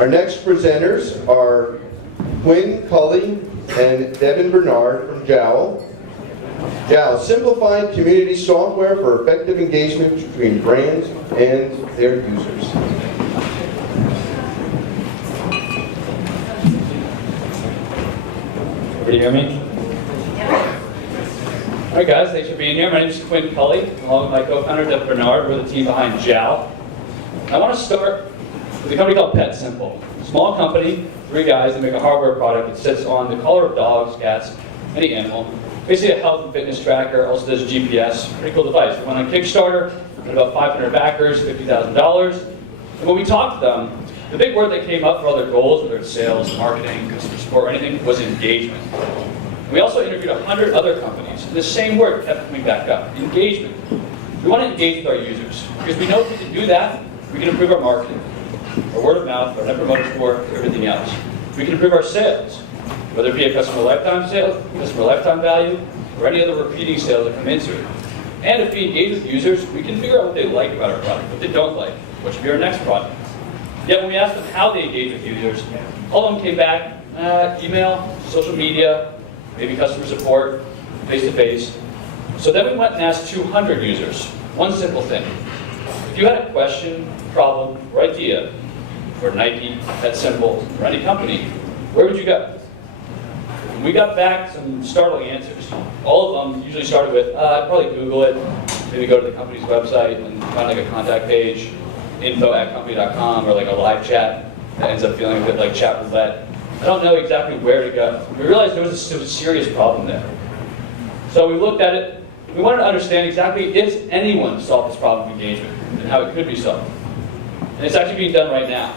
Our next presenters are Quinn Cully and Devin Bernard from Jowl. Jowl, simplified community software for effective engagement between brands and their users. Everybody hear me? All right, guys, thanks for being here. My name is Quinn Cully, along with my co-founder, Devin Bernard. We're the team behind Jowl. I want to start with a company called Pet Simple. Small company, 3 guys that make a hardware product that sits on the collar of dogs, cats, any animal. Basically a health and fitness tracker, also does GPS. Pretty cool device. We went on Kickstarter, had about 500 backers, $50,000. And when we talked to them, the big word that came up for all their goals, whether it's sales, marketing, customer support, or anything, was engagement. And we also interviewed 100 other companies, and the same word kept coming back up, engagement. We want to engage with our users, because we know if we can do that, we can improve our marketing, our word of mouth, our net promoter score, everything else. We can improve our sales, whether it be a customer lifetime sale, customer lifetime value, or any other repeating sales that come into it. And if we engage with users, we can figure out what they like about our product, what they don't like, what should be our next product. Yet when we asked them how they engage with users, all of them came back, email, social media, maybe customer support, face-to-face. So then we went and asked 200 users, one simple thing. If you had a question, problem, or idea for Nike, Pet Simple, or any company, where would you go? And we got back some startling answers. All of them usually started with, I'd probably Google it, maybe go to the company's website and find like a contact page, info@company.com, or like a live chat that ends up feeling a bit like chat roulette. I don't know exactly where to go. We realized there was a serious problem there. So we looked at it. We wanted to understand exactly if anyone solved this problem of engagement and how it could be solved. And it's actually being done right now.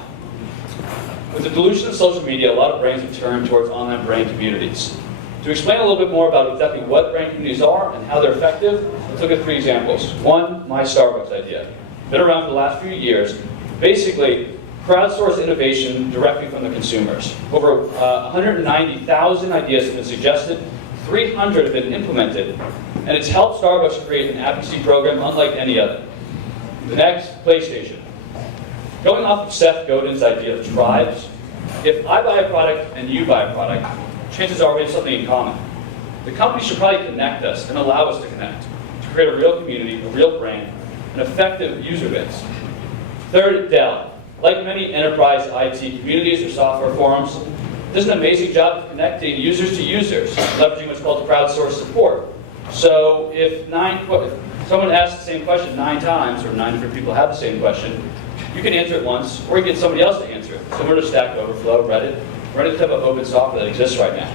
With the dilution of social media, a lot of brands have turned towards online brand communities. To explain a little bit more about exactly what brand communities are and how they're effective, let's look at 3 examples. One, my Starbucks idea. Been around for the last few years. Basically, crowdsource innovation directly from the consumers. Over 190,000 ideas have been suggested, 300 have been implemented, and it's helped Starbucks create an advocacy program unlike any other. The next, PlayStation. Going off of Seth Godin's idea of tribes, if I buy a product and you buy a product, chances are we have something in common. The company should probably connect us and allow us to connect, to create a real community, a real brand, an effective user base. Third, Dell. Like many enterprise IT communities or software forums, does an amazing job of connecting users to users, leveraging what's called crowdsourced support. So if someone asks the same question 9 times, or 9 different people have the same question, you can answer it once, or you get somebody else to answer it. Similar to Stack Overflow, Reddit, or any type of open software that exists right now.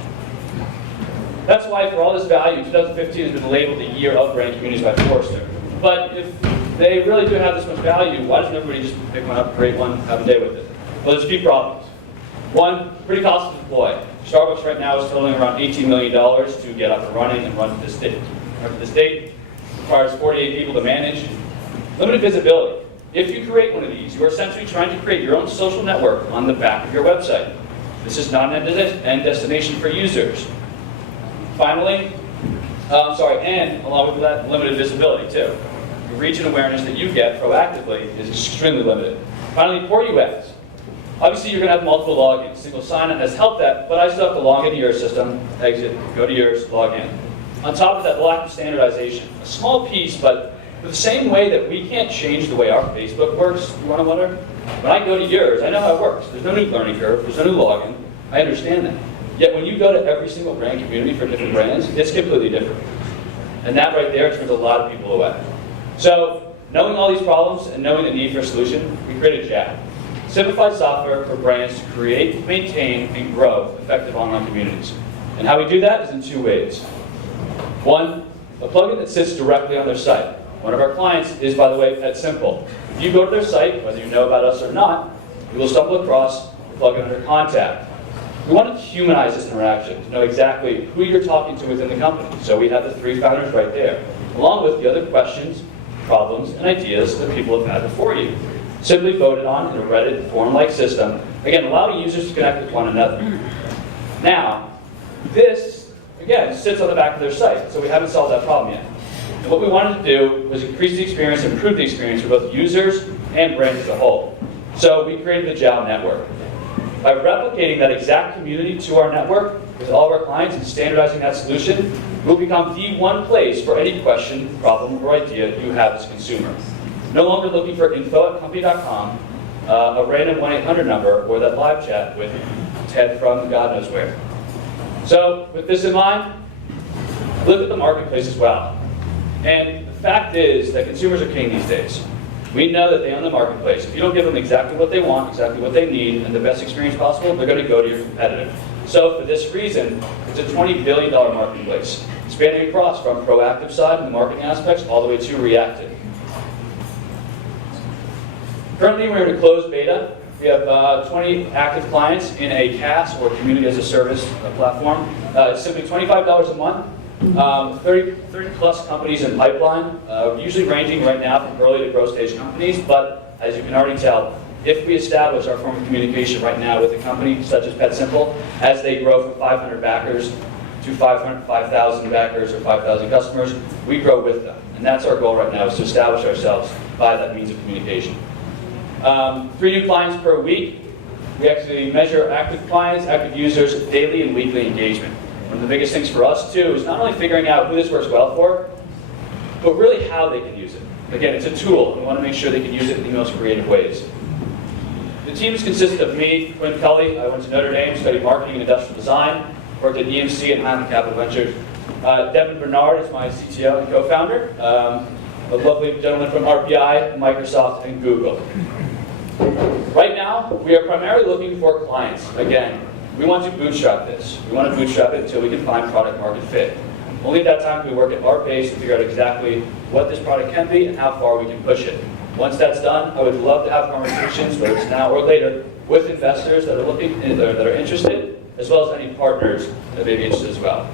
That's why for all this value, 2015 has been labeled the year of brand communities by Forrester. But if they really do have this much value, why doesn't everybody just pick one up, create one, have a day with it? Well, there's a few problems. One, pretty costly to deploy. Starbucks right now is totaling around $18 million to get up and running and run to this date. Requires 48 people to manage. Limited visibility. If you create one of these, you are essentially trying to create your own social network on the back of your website. This is not an end destination for users. Finally, and along with that, limited visibility too. The reach and awareness that you get proactively is extremely limited. Finally, poor UX. Obviously, you're going to have multiple logins. Single sign-on has helped that, but I still have to log into your system, exit, go to yours, log in. On top of that, lack of standardization. A small piece, but the same way that we can't change the way our Facebook works, you want to wonder? When I go to yours, I know how it works. There's no new learning curve, there's no new login. I understand that. Yet when you go to every single brand community for different brands, it's completely different. And that right there turns a lot of people away. So, knowing all these problems and knowing the need for a solution, we created Jowl. Simplified software for brands to create, maintain, and grow effective online communities. And how we do that is in 2 ways. One, a plugin that sits directly on their site. One of our clients is, by the way, Pet Simple. If you go to their site, whether you know about us or not, you will stumble across the plugin under Contact. We want to humanize this interaction, to know exactly who you're talking to within the company. So we have the 3 founders right there, along with the other questions, problems, and ideas that people have had before you. Simply voted on in a Reddit forum-like system, again, allowing users to connect with one another. Now, this, again, sits on the back of their site, so we haven't solved that problem yet. And what we wanted to do was increase the experience, improve the experience for both users and brands as a whole. So we created the Jowl Network. By replicating that exact community to our network with all of our clients and standardizing that solution, we'll become the one place for any question, problem, or idea you have as a consumer. No longer looking for info@company.com, a random 1-800 number, or that live chat with Ted from God knows where. So, with this in mind, look at the marketplace as well. And the fact is that consumers are king these days. We know that they own the marketplace. If you don't give them exactly what they want, exactly what they need, and the best experience possible, they're going to go to your competitor. So for this reason, it's a $20 billion marketplace, spanning across from proactive side and the marketing aspects all the way to reactive. Currently, we're in a closed beta. We have 20 active clients in a CaaS, or Community as a Service platform. It's simply $25 a month. 30 plus companies in pipeline, usually ranging right now from early to growth stage companies, but as you can already tell, if we establish our form of communication right now with a company such as PetSimple, as they grow from 500 backers to 5,000 backers or 5,000 customers, we grow with them. And that's our goal right now, is to establish ourselves by that means of communication. 3 new clients per week. We actually measure active clients, active users, daily and weekly engagement. One of the biggest things for us, too, is not only figuring out who this works well for, but really how they can use it. Again, it's a tool, and we want to make sure they can use it in the most creative ways. The team is consisted of me, Quinn Cully. I went to Notre Dame, studied marketing and industrial design, worked at EMC and Highland Capital Ventures. Devin Bernard is my CTO and co-founder, a lovely gentleman from RPI, Microsoft, and Google. Right now, we are primarily looking for clients. Again, we want to bootstrap this. We want to bootstrap it until we can find product market fit. Only at that time can we work at our pace to figure out exactly what this product can be and how far we can push it. Once that's done, I would love to have conversations, whether it's now or later, with investors that are looking, that are interested, as well as any partners that may be interested as well.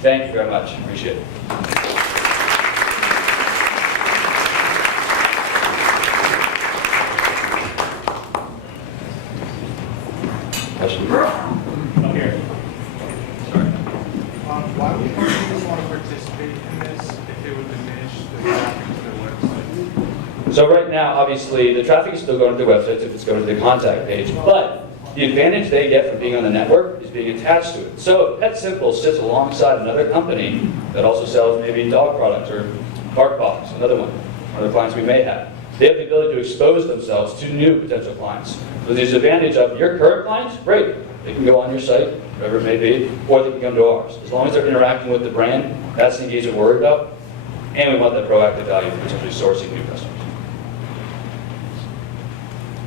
Thank you very much. Appreciate it. Question? Here. Sorry. Why would companies want to participate in this if it would diminish the traffic to their website? So right now, obviously, the traffic is still going to their websites if it's going to the contact page, but the advantage they get from being on the network is being attached to it. So if PetSimple sits alongside another company that also sells maybe dog products or BarkBox, another one of the clients we may have, they have the ability to expose themselves to new potential clients. So there's the advantage of your current clients, great. They can go on your site, whatever it may be, or they can come to ours. As long as they're interacting with the brand, that's the engagement we're worried about, and we want that proactive value for potentially sourcing new customers.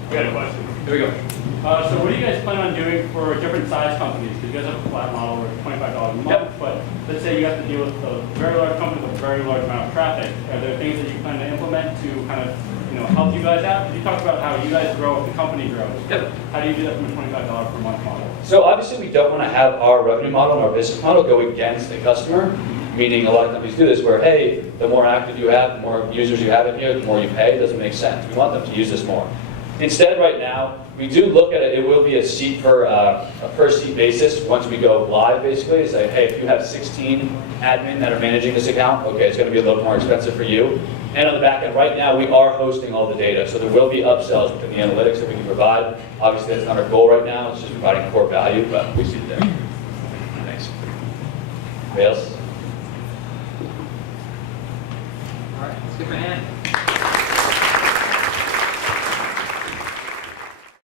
We got a question. Here we go. So what do you guys plan on doing for different size companies? Because you guys have a flat model where it's $25 a month, Yep. but let's say you have to deal with a very large company with a very large amount of traffic. Are there things that you plan to implement to kind of help you guys out? Because you talked about how you guys grow if the company grows. Yep. How do you do that from a $25 per month model? So obviously we don't want to have our revenue model and our business model go against the customer, meaning a lot of companies do this where, hey, the more active you have, the more users you have in here, the more you pay. It doesn't make sense. We want them to use this more. Instead, right now, we do look at it. It will be a per seat basis once we go live, basically. Say, hey, if you have 16 admin that are managing this account, okay, it's going to be a little more expensive for you. And on the back end, right now, we are hosting all the data. So there will be upsells within the analytics that we can provide. Obviously, that's not our goal right now. It's just providing core value, but we see it there. Thanks. Anybody else? All right, let's give him a hand.